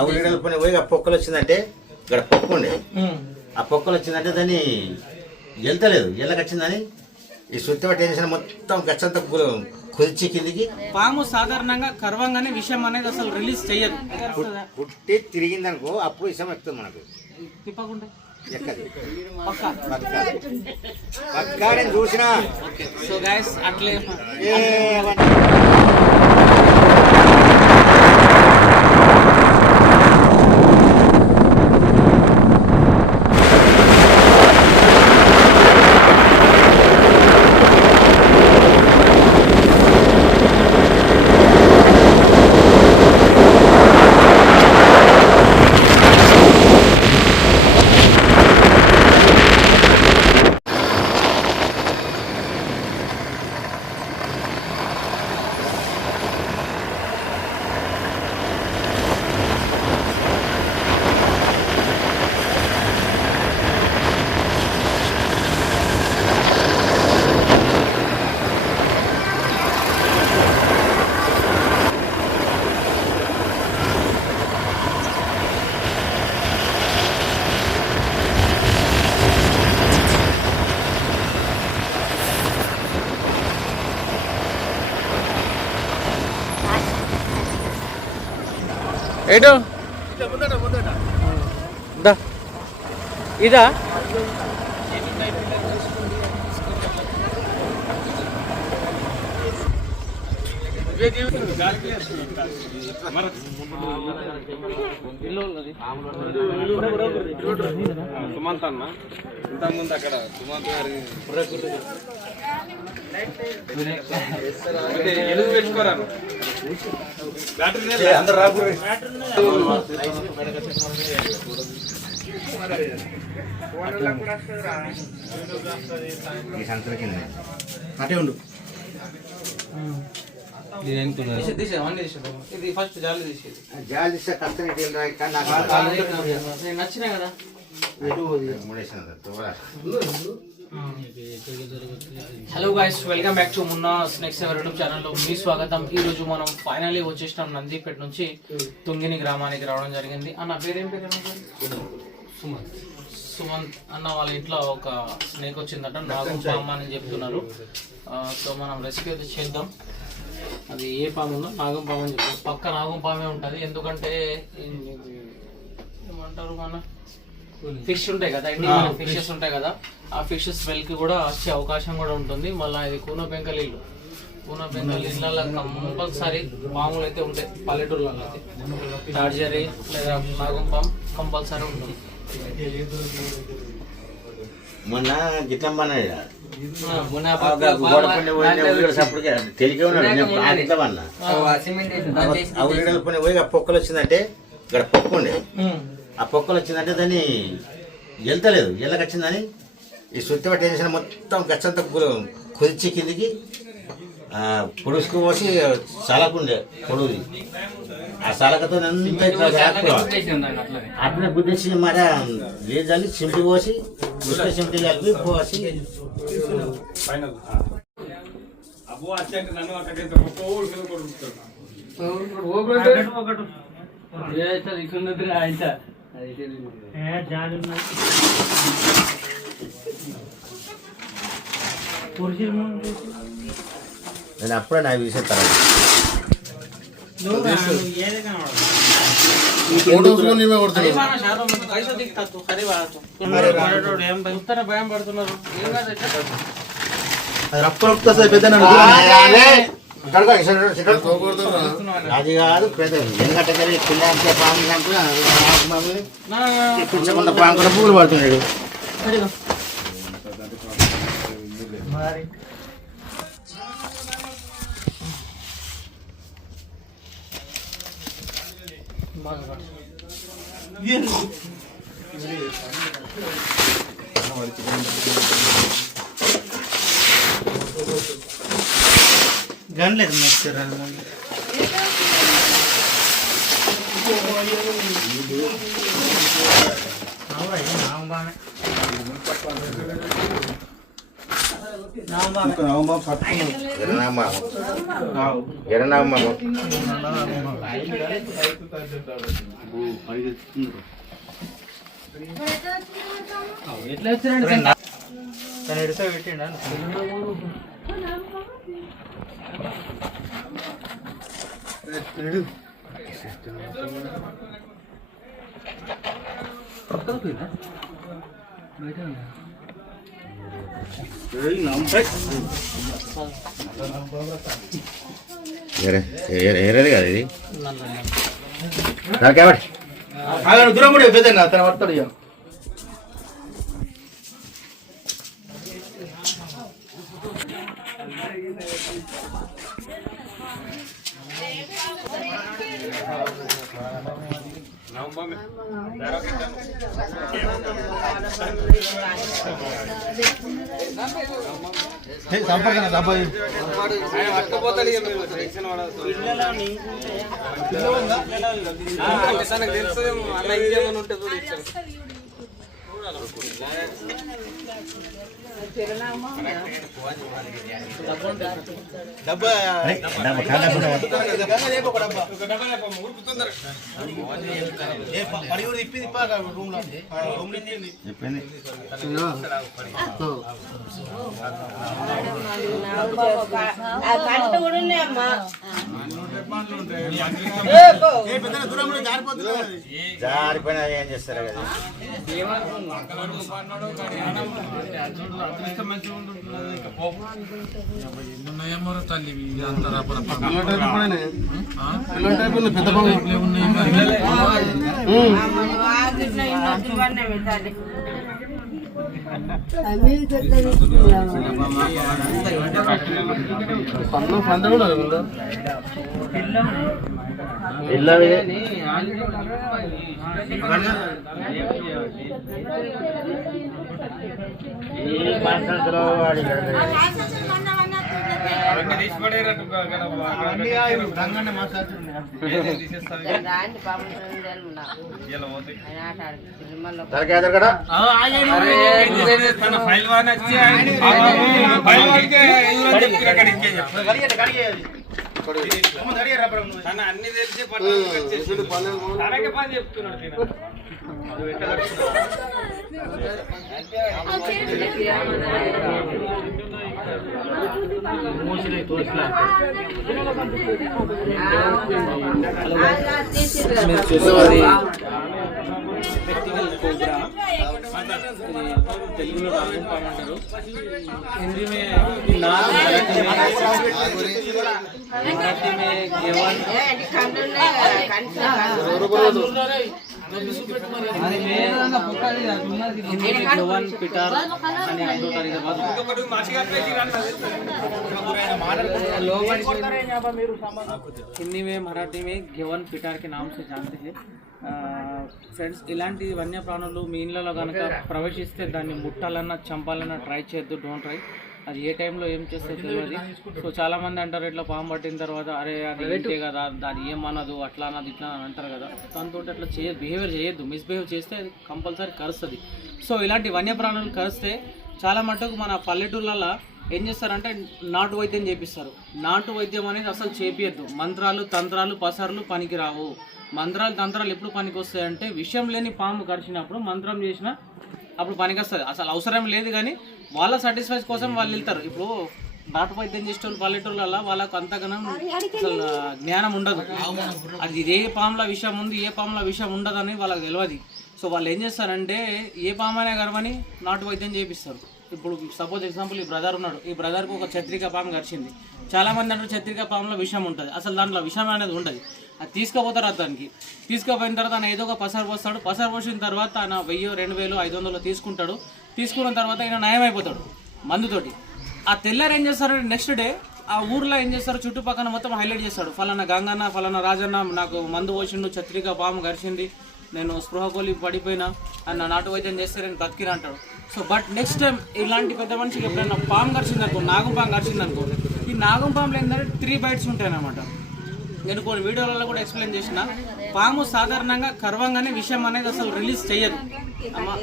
అవులీడలు పోయి ఆ పొక్కలు వచ్చిందంటే ఇక్కడ పొక్క ఉండే ఆ పొక్కలు వచ్చిందంటే దాన్ని వెళ్తలేదు ఎల్లకొచ్చిందని ఈ సుత్తి టెన్షన్ మొత్తం గచ్చంతా కుదిర్చి కిందికి పాము సాధారణంగా కరవంగానే విషయం అనేది అసలు రిలీజ్ చెయ్యదు. పుట్టి తిరిగిందనుకో అప్పుడు విషయం ఎక్కుతుంది మనకు. తిప్పకుండా ఎక్కది పక్కా నేను చూసినా. సో గైస్ అట్లే ఏటో ఇదా సుమంత్ అన్న ఇంతకుముందు అక్కడ సుమంత్ గారి ఎలుగు పెట్టుకోరాను అందరు రాకు అటే ఉండు. ఇది ఫస్ట్ జాలి తీసేది జాలి తీస్తే కష్టం నచ్చినాయి కదా. Hello guys, welcome back to Munna snacks ever YouTube ఛానల్లో మీ స్వాగతం. ఈ రోజు మనం ఫైనల్లీ వచ్చేసినాం నందిపేట నుంచి తుంగిని గ్రామానికి రావడం జరిగింది. అన్న పేరేం పేరు? సుమంత్ అన్న వాళ్ళ ఇంట్లో ఒక స్నేక్ వచ్చిందట, నాగం పాము అని చెప్తున్నారు. సో మనం రెస్క్యూ అయితే చేద్దాం. అది ఏ పాము ఉందో నాగం పాము అని చెప్తారు. పక్క నాగం పామే ఉంటుంది, ఎందుకంటే ఏమంటారు మన ఫిష్ ఉంటాయి కదా, ఫిషెస్ ఉంటాయి కదా, ఆ ఫిషెస్ స్మెల్ కి కూడా వచ్చే అవకాశం కూడా ఉంటుంది. మళ్ళీ ఇది కూన పెంకల ఇల్లు, కూన పెంకల ఇళ్ళలో కంపల్సరీ పాములు అయితే ఉంటాయి. పల్లెటూర్లలో అయితే టార్జరీ లేదా నాగం పాము కంపల్సరీ ఉంటుంది. మొన్న గిట్లమ్మన్నా అవులీడలు పోయి ఆ పొక్కలు వచ్చిందంటే ఇక్కడ పొక్క ఉండే ఆ పొక్కలు వచ్చిందంటే దాన్ని వెళ్తలేదు ఎల్లకొచ్చిందని ఈ సుత్తి టెన్షన్ మొత్తం గచ్చంతా కుదిర్చి కిందికి పొడుసుకు పోసి సాలకుండే పొడుగుది. ఆ సాలకతో అట్నే గుద్దేసి మరి లేదని చింపి పోసి ఉసుక చింపి కలిపి పోసి నేను అప్పుడే నాకు విసేస్తాను. అది కాదు పెద్ద ఎంగట్టకెళ్ళి పిల్లలంటే పాము పాము కూడా పువ్వులు పడుతున్నాడు. గన్లేదు మిక్సర్ ఎర్రనాగమామ ఎట్లా వచ్చిందండి తను ఎడితే పెట్టిండా ఎర్రది కదా ఇది కాబట్టి దూరం కూడా పెద్దగా తన పడతాడు ఇక సంపర్కన డబ్బా పట్టుకుపోతాడు ఇక మీరు టెన్షన్ పడద్దు. తనకు తెలుస్తుంది అలా ఇంకేమైనా ఉంటే చూడు ఇచ్చారు. డబ్బా ఇప్పి తిప్పా రూమ్ లో చెప్పింది జారిపోయినా ఏం చేస్తారు కదా పెద్ద అన్ని తెలిసి పట్టుకు పని చెప్తున్నాడు. తెలుగులో రాజంపాం అంటారు. హిందీ మే मराठी में घेवन हिंदी में घेवन पिटार आणि अंडोटारी हिंदी में मराठी में घेवन पिटार के नाम से जानते हैं. ఫ్రెండ్స్ ఇలాంటి వన్యప్రాణులు మీ ఇళ్ళలో కనుక ప్రవేశిస్తే దాన్ని ముట్టాలన్నా చంపాలన్నా ట్రై చేయొద్దు. Don't try. అది ఏ టైంలో ఏం చేస్తుందో తెలియదు. సో చాలామంది అంటారు ఇట్లా పాము పట్టిన తర్వాత అరే అది ఏంటే కదా దాన్ని ఏమనదు అట్లా అన్నది ఇట్లా అని అంటారు కదా. దాంతో అట్లా బిహేవియర్ చేయొద్దు. మిస్బిహేవ్ చేస్తే అది కంపల్సరీ కరుస్తుంది. సో ఇలాంటి వన్యప్రాణులు కరిస్తే చాలా మటుకు మన పల్లెటూళ్ళల్లో ఏం చేస్తారంటే నాటు వైద్యం చేపిస్తారు. నాటు వైద్యం అనేది అసలు చేపియద్దు. మంత్రాలు తంత్రాలు పసర్లు పనికి రావు. మంత్రాలు తంత్రాలు ఎప్పుడు పనికి వస్తాయంటే విషయం లేని పాము కరిచినప్పుడు మంత్రం చేసినా అప్పుడు పనికి వస్తుంది. అసలు అవసరం లేదు కానీ వాళ్ళ సాటిస్ఫై కోసం వాళ్ళు వెళ్తారు. ఇప్పుడు నాటు వైద్యం చేసే వాళ్ళు పల్లెటూళ్ళల్లో వాళ్ళకు అంతగానం అసలు జ్ఞానం ఉండదు. అది ఏ పాముల విషయం ఉంది ఏ పాముల విషయం ఉండదని వాళ్ళకి తెలియదు. సో వాళ్ళు ఏం చేస్తారంటే ఏ పామైనా గర్వని నాటు వైద్యం చేపిస్తారు. ఇప్పుడు సపోజ్ ఎగ్జాంపుల్ ఈ బ్రదర్ ఉన్నాడు. ఈ బ్రదర్కి ఒక చత్రిక పాము కరిచింది. చాలామంది అంటారు చత్రిక పాములో విషం ఉంటుంది. అసలు దాంట్లో విషం అనేది ఉండదు. అది తీసుకుపోతారు. అతనికి తీసుకుపోయిన తర్వాత ఆయన ఏదో ఒక పసరు పోస్తాడు. పసరు పోసిన తర్వాత ఆయన 1000, 2000, 500 తీసుకుంటాడు. తీసుకున్న తర్వాత ఆయన నయం అయిపోతాడు మందుతోటి. ఆ తెల్లారు ఏం చేస్తారంటే నెక్స్ట్ డే ఆ ఊర్లో ఏం చేస్తారు చుట్టుపక్కల మొత్తం హైలైట్ చేస్తాడు. ఫలానా గంగన్న ఫలానా రాజన్న నాకు మందు పోసిండు, చత్రిక పాము కరిచింది, నేను స్పృహ కోలి పడిపోయినా అన్న నాటు వైద్యం చేస్తే నేను బతికిరా అంటాడు. సో బట్ నెక్స్ట్ టైం ఇలాంటి పెద్ద మనిషికి ఎప్పుడైనా పాము కరిచింది అనుకో, నాగం పాము కరిచింది అనుకో, ఈ నాగం పాములు ఏంటంటే 3 బైట్స్ ఉంటాయి అన్నమాట. నేను కొన్ని వీడియోలలో కూడా ఎక్స్ప్లెయిన్ చేసిన. పాము సాధారణంగా కర్వంగానే విషయం అనేది అసలు రిలీజ్ చేయదు. అమ్మా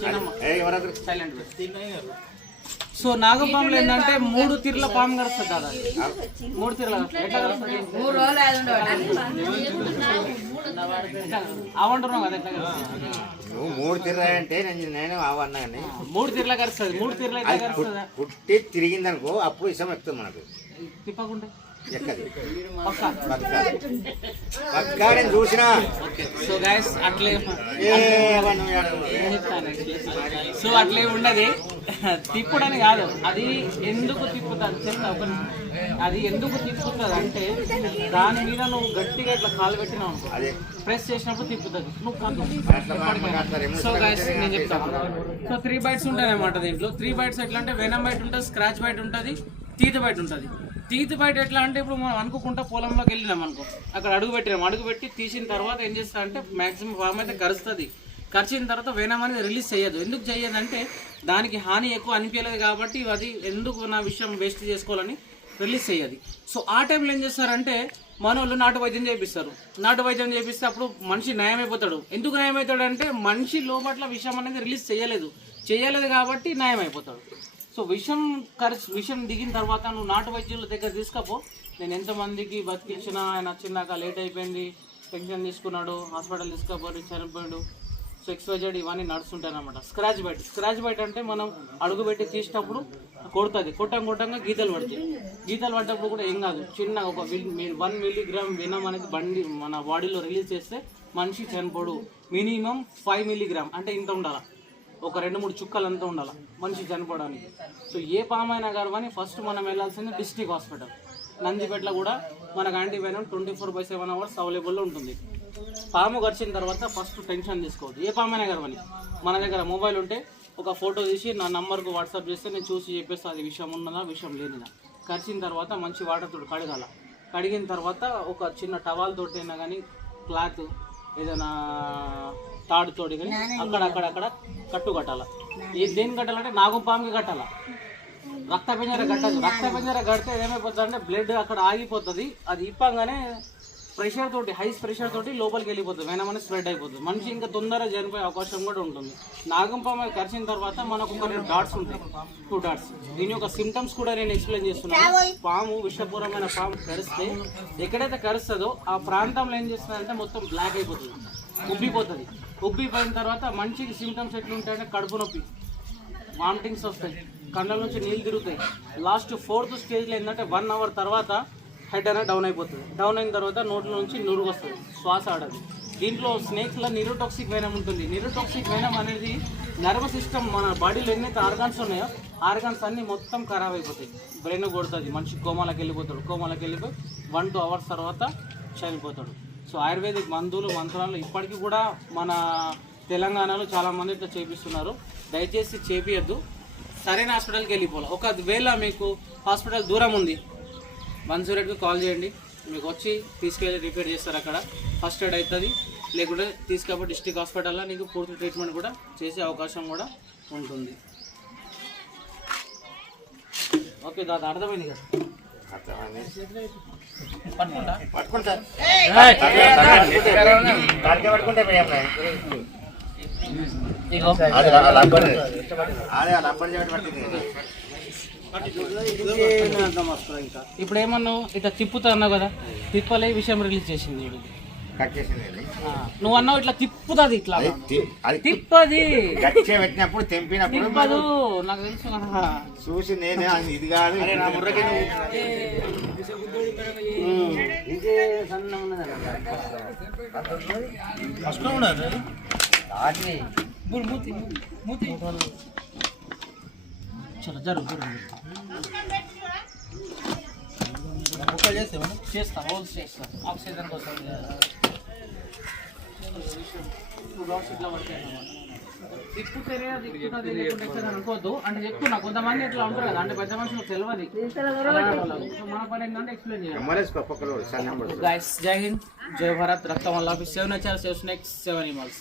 చిన్నమ్మ సైలెంట్. సో నాగపాములు ఏంటంటే 3 తీర్ల పాము కలుస్తుంది దాదా 3 తీర్ల ఎట్లా కలుస్తుంది అవంటున్నాం కదా ఎట్లా కలుస్తుంది నువ్వు 3 తిరగాలంటే నేను అవన్నా కానీ 3 తీర్ల కలుస్తుంది 3 తీర్ల ఎట్లా కలుస్తుందా పుట్టి తిరిగిందనుకో అప్పుడు ఇష్టం ఎక్కుతుంది మనకు తిప్పకుంటే ఎక్కది పక్కా పక్కా నేను చూసినా సో గైస్ అట్లే సో అట్లే ఉండదు తిప్పుడని కాదు అది ఎందుకు తిప్పుతుంది చెప్తా ఒక అది ఎందుకు తిప్పుతుంది అంటే దాని మీద నువ్వు గట్టిగా ఇట్లా కాలు పెట్టినావు అనుకో, ప్రెస్ చేసినప్పుడు తిప్పుతుంది నువ్వు కాదు. సో గైస్ నేను చెప్తాను. సో 3 బైట్స్ ఉంటాయి అన్నమాట దీంట్లో. 3 బైట్స్ ఎట్లా అంటే వెనమ్ బైట్ ఉంటుంది, స్క్రాచ్ బైట్ ఉంటుంది, టీత్ బైట్ ఉంటుంది. టీత్ బైట్ ఎట్లా అంటే ఇప్పుడు మనం అనుకోకుండా పొలంలోకి వెళ్ళినాం అనుకో, అక్కడ అడుగు పెట్టినాం, అడుగు పెట్టి తీసిన తర్వాత ఏం చేస్తా అంటే మాక్సిమం ఫామ్ అయితే కరుస్తుంది. కరిచిన తర్వాత వెనమ్ అనేది రిలీజ్ చేయదు. ఎందుకు చేయదు అంటే దానికి హాని ఎక్కువ అనిపించలేదు కాబట్టి అది ఎందుకు నా విషయం వేస్ట్ చేసుకోవాలని రిలీజ్ చేయదు. సో ఆ టైంలో ఏం చేస్తారంటే మన వాళ్ళు నాటు వైద్యం చేపిస్తారు. నాటు వైద్యం చేపిస్తే అప్పుడు మనిషి నయమైపోతాడు. ఎందుకు నయమవుతాడు అంటే మనిషి లోపట్ల విషయం అనేది రిలీజ్ చేయలేదు కాబట్టి నయమైపోతాడు. సో విషం దిగిన తర్వాత నువ్వు నాటు వైద్యుల దగ్గర తీసుకపో. నేను ఎంతమందికి బతికించినా ఆయన వచ్చినాక లేట్ అయిపోయింది, టెన్షన్ తీసుకున్నాడు, హాస్పిటల్ తీసుకపోయి చనిపోయాడు. సో XYZ ఇవన్నీ నడుస్తుంటాయి అన్నమాట. స్క్రాచ్ బైట్ అంటే మనం అడుగు పెట్టి తీసినప్పుడు కొడుతుంది, కొట్టంగా గీతలు పడ్డప్పుడు కూడా ఏం కాదు, చిన్న ఒక 1 మిల్లీగ్రామ్ వెనమ్ అనేది మన బాడీలో రిలీజ్ చేస్తే మనిషి చనిపోడు. మినిమం 5 మిల్లీగ్రామ్ అంటే ఇంత ఉండాలి, ఒక 2-3 చుక్కలు అంతా ఉండాలి మనిషి చనిపోవడానికి. సో ఏ పామైనా కానీ ఫస్ట్ మనం వెళ్ళాల్సింది డిస్ట్రిక్ట్ హాస్పిటల్. నందిపేటలో కూడా మనకు యాంటీవెనమ్ 24/7 అవర్స్ అవైలబుల్లో ఉంటుంది. పాము గడిచిన తర్వాత ఫస్ట్ టెన్షన్ తీసుకోవద్దు. ఏ పామైనా కానీ మన దగ్గర మొబైల్ ఉంటే ఒక ఫోటో తీసి నా నంబర్కు వాట్సాప్ చేస్తే నేను చూసి చెప్పేస్తే అది విషయం ఉన్నదా విషయం లేనిదా. కరిచిన తర్వాత మంచి వాటర్తో కడిగిన తర్వాత ఒక చిన్న టవాల్ తోటి అయినా కానీ క్లాత్ ఏదైనా తాడుతోటి కానీ అక్కడ కట్టు కట్టాలి. దేని కట్టాలంటే నాగుపాముకి కట్టాలి, రక్త పింజర కట్టదు. రక్త పింజర కడితే ఏమైపోతుంది అంటే బ్లడ్ అక్కడ ఆగిపోతుంది. అది ఇప్పంగానే హై ప్రెషర్ తోటి లోపలికి వెళ్ళిపోతుంది, వెనమని స్ప్రెడ్ అయిపోతుంది, మనిషి ఇంకా తొందరగా చనిపోయే అవకాశం కూడా ఉంటుంది. నాగంపాము కరిచిన తర్వాత మనకు ఒక 2 డాట్స్ ఉంటాయి, 2 డాట్స్. దీని యొక్క సిమ్టమ్స్ కూడా నేను ఎక్స్ప్లెయిన్ చేస్తున్నాను. పాము విషపూరమైన పాము కరిస్తే ఎక్కడైతే కరుస్తుందో ఆ ప్రాంతంలో ఏం చేస్తుందంటే మొత్తం బ్లాక్ అయిపోతుంది, ఉబ్బిపోయిన తర్వాత మనిషికి సిమ్టమ్స్ ఎట్లుంటాయంటే కడుపు నొప్పి, వామిటింగ్స్ వస్తాయి, కళ్ళ నుంచి నీళ్ళు తిరుగుతాయి. లాస్ట్ 4th స్టేజ్లో ఏంటంటే 1 అవర్ తర్వాత హెడ్ అనేది డౌన్ అయిపోతుంది. డౌన్ అయిన తర్వాత నోట్ల నుంచి నురుగు వస్తుంది, శ్వాస ఆడదు. దీంట్లో స్నేక్స్లో న్యూరోటాక్సిక్ వెనమ్ ఉంటుంది. న్యూరోటాక్సిక్ వెనమ్ అనేది నర్వస్ సిస్టమ్, మన బాడీలో ఎన్నైతే ఆర్గాన్స్ ఉన్నాయో ఆర్గాన్స్ అన్నీ మొత్తం ఖరాబ్ అయిపోతాయి, బ్రెయిన్ కొడుతుంది, మనిషి కోమాలోకి వెళ్ళిపోయి 1-2 అవర్స్ తర్వాత చనిపోతాడు. సో ఆయుర్వేదిక్ మంత్రాలు ఇప్పటికీ కూడా మన తెలంగాణలో చాలామంది ఇట్లా చేపిస్తున్నారు. దయచేసి చేపియద్దు, సరైన హాస్పిటల్కి వెళ్ళిపోవాలి. ఒకవేళ మీకు హాస్పిటల్ దూరం ఉంది 108కి కాల్ చేయండి, మీకు వచ్చి తీసుకెళ్ళి రిపేర్ చేస్తారు. అక్కడ ఫస్ట్ ఎయిడ్ అవుతుంది, లేకుంటే తీసుకపోయి డిస్ట్రిక్ట్ హాస్పిటల్లో నీకు పూర్తి ట్రీట్మెంట్ కూడా చేసే అవకాశం కూడా ఉంటుంది. ఓకే దాదా, అర్థమైంది కదా? పట్టుకుంటా ఇప్పుడు ఏమన్నావు ఇట్లా తిప్పుతా అన్నావు కదా, తిప్పలే విషయం రిలీజ్ చేసింది. నువ్వు అన్నావు ఇట్లా తిప్పుతుంది, ఇట్లా తిప్పది పెట్టినప్పుడు తెంపినప్పుడు తిప్పదు, నాకు తెలుసు కదా. చూసి నేనే ఇది కాదు చలో జరుగు చేస్తా, హోల్స్ చేస్తా ఆక్సిజన్ కోసం. 2 డాట్స్ ఇట్లా పడతాయి అన్నమాట. తిప్పుతేనే తిప్పుతుంది లేకుంటే అనుకోవద్దు అంటే చెప్తున్నా. కొంతమంది ఇట్లా ఉంటారు కదా, అంటే పెద్ద మనుషులకు తెలియదు. మన పని ఏంటంటే ఎక్స్ప్లెయిన్ చేయాలి. గైస్, జై హింద్, జై భారత్. రక్తం వల్ల 7 నేచర్ 7 స్నేక్స్ 7 animals.